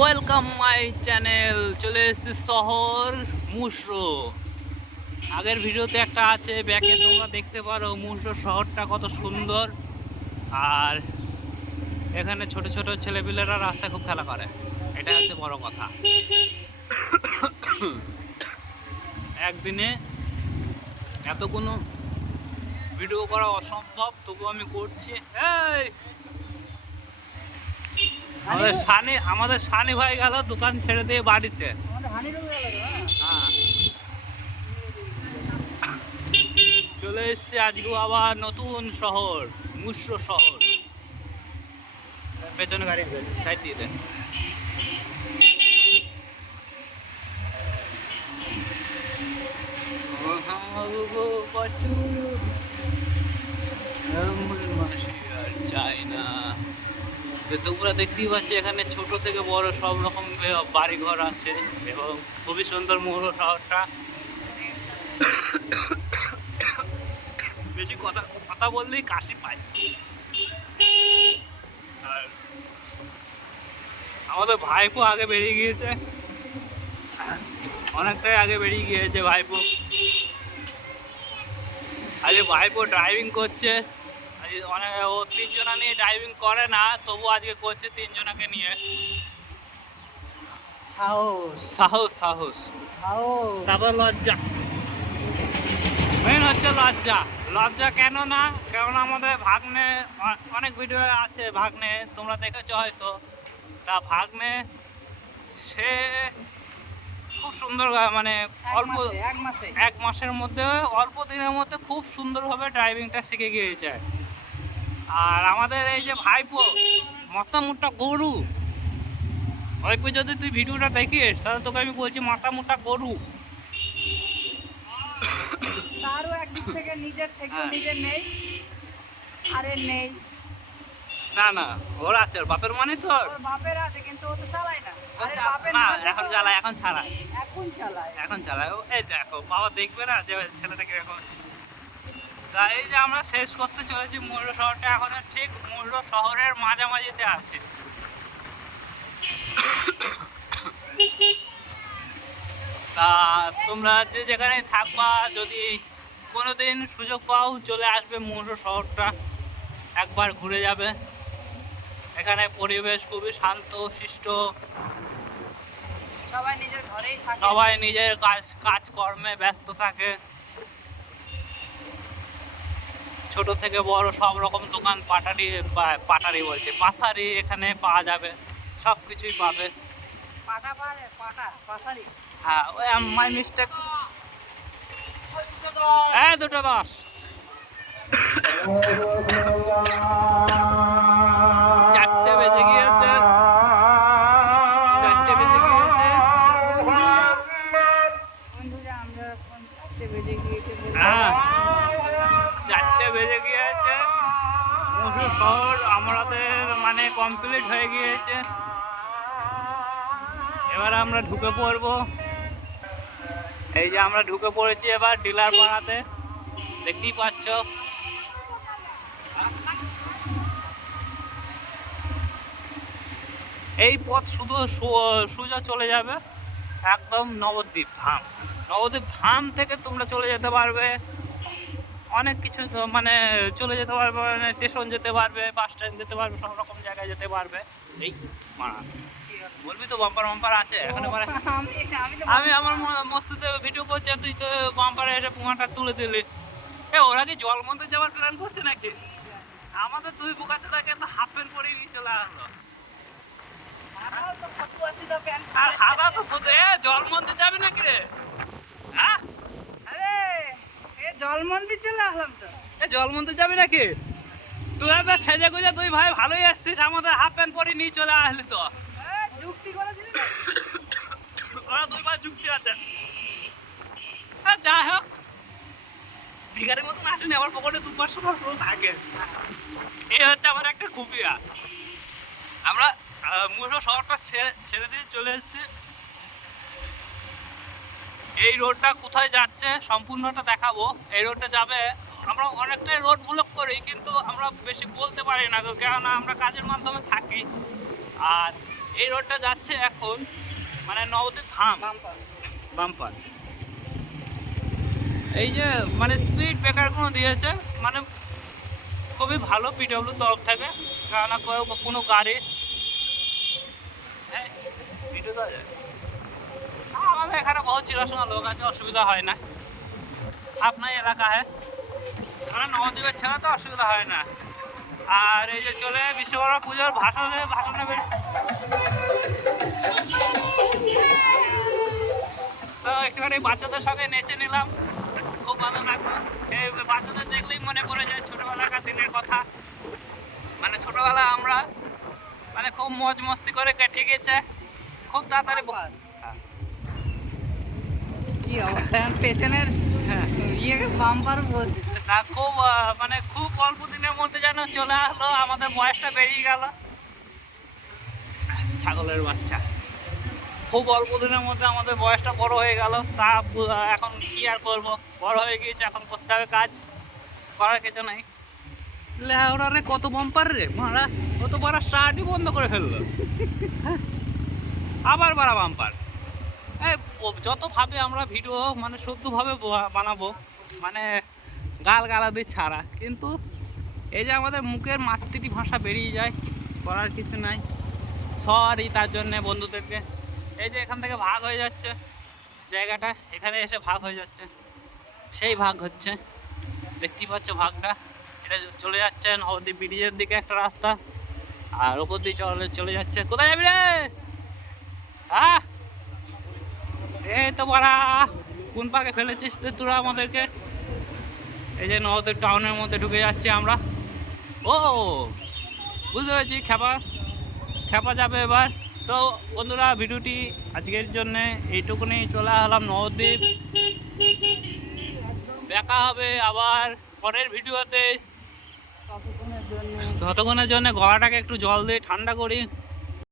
Welcome my channel চলে এসেছি শহর মুসরো। আগের ভিডিওতে একটা আছে, ব্যাকে তোমরা দেখতে পারো মুসরো শহরটা কত সুন্দর। আর এখানে ছোট ছোট ছেলেপিলেরা রাস্তায় খুব খেলা করে। এটা হচ্ছে বড় কথা। একদিনে এত কোনো ভিডিও করা অসম্ভব তবু আমি করছি। আমাদের সানি আমাদের সানি ভাই গেল দোকান ছেড়ে দিয়ে বাড়িতে। হ্যাঁ। চলে এসছে আজকে আবার নতুন শহর মুসরো শহর। পেছনে গাড়ি সাইড দিয়ে দেন না তোমরা দেখতেই পাচ্ছ এখানে ছোট থেকে বড় সব রকম বাড়ি ঘর আছে এবং খুবই সুন্দর মুহুর শহরটা। বেশি কথা কথা বললেই কাশি পায়। আর আমাদের ভাইপো আগে বেরিয়ে গিয়েছে। অনেকটাই আগে বেরিয়ে গিয়েছে ভাইপো। আজকে ভাইপো ড্রাইভিং করছে। অনেক ও তিনজনা নিয়ে ড্রাইভিং করে না তবু আজকে করছে তিনজনাকে নিয়ে। সাহস। সাহস সাহস। সাহস। তারপর লজ্জা। মেন হচ্ছে লজ্জা। লজ্জা কেন না? কেননা আমাদের ভাগ্নে অনেক ভিডিও আছে ভাগ্নে তোমরা দেখেছ হয়তো। তা ভাগ্নে সে খুব সুন্দর মানে অল্প এক মাসের মধ্যে অল্প দিনের মধ্যে খুব সুন্দরভাবে ড্রাইভিংটা শিখে গিয়েছে। আর আমাদের এই যে ভাইপো মাথা গরু। ভাইপো যদি তুই ভিডিওটা দেখিস তাহলে তোকে আমি বলছি মাথা মোটা গরু। তারও একদিক থেকে নিজের থেকে হ্যাঁ। নিজের নেই আরে নেই। না না ওর আছে ওর বাপের মানে তো ওর। বাপের আছে কিন্তু ও তো চালায় না। ও আরে চা- বাপের না না এখন চালায় এখন ছাড়া এখন চালায়। এখন চালায়। ও এই দেখো বাবা দেখবে না যে ছেলেটা কীরকম তা এই যে আমরা শেষ করতে চলেছি ময়ূর শহরটা এখন ঠিক ময়ূর শহরের মাঝামাঝিতে আছে। তা তোমরা যে যেখানে থাকবা যদি কোনোদিন সুযোগ পাও চলে আসবে ময়ূর শহরটা। একবার ঘুরে যাবে। এখানে পরিবেশ খুবই শান্ত শিষ্ট। সবাই নিজের ঘরেই থাকে। সবাই নিজের কাজ কাজকর্মে ব্যস্ত থাকে। ছোট থেকে বড় সব রকম দোকান পাটারি পাটারি বলছে। পাসারি এখানে পাওয়া যাবে সব কিছুই পাবে। পাশারি হ্যাঁ ওই মাই মিস্টেক হ্যাঁ দুটো দশ। চারটে বেজে গিয়েছে। মধু শহর আমাদের মানে কমপ্লিট হয়ে গিয়েছে। এবার আমরা ঢুকে পড়ব। এই যে আমরা ঢুকে পড়েছি এবার ডিলার পাড়াতে দেখতেই পাচ্ছ। এই পথ শুধু সোজা চলে যাবে। একদম নবদ্বীপ ধাম। নবদ্বীপ ধাম থেকে তোমরা চলে যেতে পারবে। অনেক কিছু মানে চলে যেতে পারবে মানে স্টেশন যেতে পারবে বাস স্ট্যান্ড যেতে পারবে সব রকম জায়গায় যেতে পারবে। এই বলবি তো বাম্পার বাম্পার আছে এখন এবারে আমি আমার মস্তিতে ভিডিও করছি তুই তো বাম্পারে এসে পুমাটা তুলে দিলি। এ ওরা কি জল মধ্যে যাওয়ার প্ল্যান করছে নাকি? আমাদের দুই বুকা চোদাকে তো হাফ প্যান্ট পরে নিয়ে চলে আসলো। আছে আর হাদা তো জল মধ্যে যাবে নাকি রে হ্যাঁ আরে এ জল মন্দির চলে আসলাম তো। এ জল মধ্যে যাবে নাকি? তুই তো সেজে গুজে তুই ভাই ভালোই আসছিস আমাদের হাফ প্যান্ট পরে নিয়ে চলে আসলি তো। যুক্তি করেছিলি ওরা দুই ভাই যুক্তি আছে। যাই হোক। ভিখারির মতন আসেনি আমার পকেটে দু পাঁচশো পুরো থাকে। এই হচ্ছে আমার একটা খুবিয়া আমরা মুঠো শহরটা ছেড়ে ছেড়ে দিয়ে চলে এসেছি। এই রোডটা কোথায় যাচ্ছে সম্পূর্ণটা দেখাবো। এই রোডটা যাবে আমরা অনেকটাই রোড ব্লক করি কিন্তু আমরা বেশি বলতে পারি না কেননা আমরা কাজের মাধ্যমে থাকি। আর এই রোডটা যাচ্ছে এখন মানে নবদ্বীপ ধাম। বাম্পার এই যে মানে স্পিড ব্রেকারগুলো দিয়েছে মানে খুবই ভালো পিডব্লিউ তরফ থেকে কেননা কোনো গাড়ি হ্যাঁ, যায়? আমাদের এখানে বহু চিরাশোনা লোক আছে, অসুবিধা হয় না। আপনার এলাকা হ্যাঁ নবদ্বীপের ছেলে তো অসুবিধা হয় না। আর এই যে চলে বিশ্বকর্মা পুজোর ভাষণে বের তো একটুখানি বাচ্চাদের সঙ্গে নেচে নিলাম। খুব ভালো লাগল। এই বাচ্চাদের দেখলেই মনে পড়ে যায় ছোটোবেলাকার দিনের কথা। মানে ছোটোবেলা আমরা মানে খুব মজ মস্তি করে কেটে গেছে। খুব তাড়াতাড়ি কি অবস্থা? পেছনের হ্যাঁ। ইয়ে বাম্পার বলছে খুব মানে খুব অল্প দিনের মধ্যে যেন চলে আসলো আমাদের বয়সটা বেরিয়ে গেল। ছাগলের বাচ্চা। খুব অল্প দিনের মধ্যে আমাদের বয়সটা বড় হয়ে গেল। তা এখন কি আর করব? বড় হয়ে গিয়েছে এখন করতে হবে কাজ। করার কিছু নাই। লেওরা রে কত বাম্পার রে মারা। কত বড় স্টার্টই বন্ধ করে ফেলল। আবার বাড়া বাম্পার। এই, ও- যত ভাবে আমরা ভিডিও মানে শুদ্ধভাবে বানাবো মানে গাল গালাদি ছাড়া। কিন্তু এই যে আমাদের মুখের মাতৃভাষা বেরিয়ে যায়, করার কিছু নাই। সরি তার জন্যে বন্ধুদেরকে। এই যে এখান থেকে ভাগ হয়ে যাচ্ছে, জায়গাটা এখানে এসে ভাগ হয়ে যাচ্ছে। সেই ভাগ হচ্ছে। দেখতেই পাচ্ছ ভাগটা। এটা চলে যাচ্ছে নবদ্বীপ ব্রিজের দিকে একটা রাস্তা। আর ওপর দিয়ে চলে চলে যাচ্ছে। কোথায় যাবি রে? হ্যাঁ তো বাড়া, কোন পাকে ফেলেছিস তোরা আমাদেরকে? এই যে নবদ্বীপ টাউনের মধ্যে ঢুকে যাচ্ছি আমরা। ও, বুঝতে পেরেছি, খেপা খেপা যাবে এবার। তো বন্ধুরা, ভিডিওটি আজকের জন্যে এইটুকুনি চলে আসলাম নবদ্বীপ দেখা হবে আবার পরের ভিডিওতে। ততক্ষণের জন্য গলাটাকে একটু জল দিয়ে ঠান্ডা করি।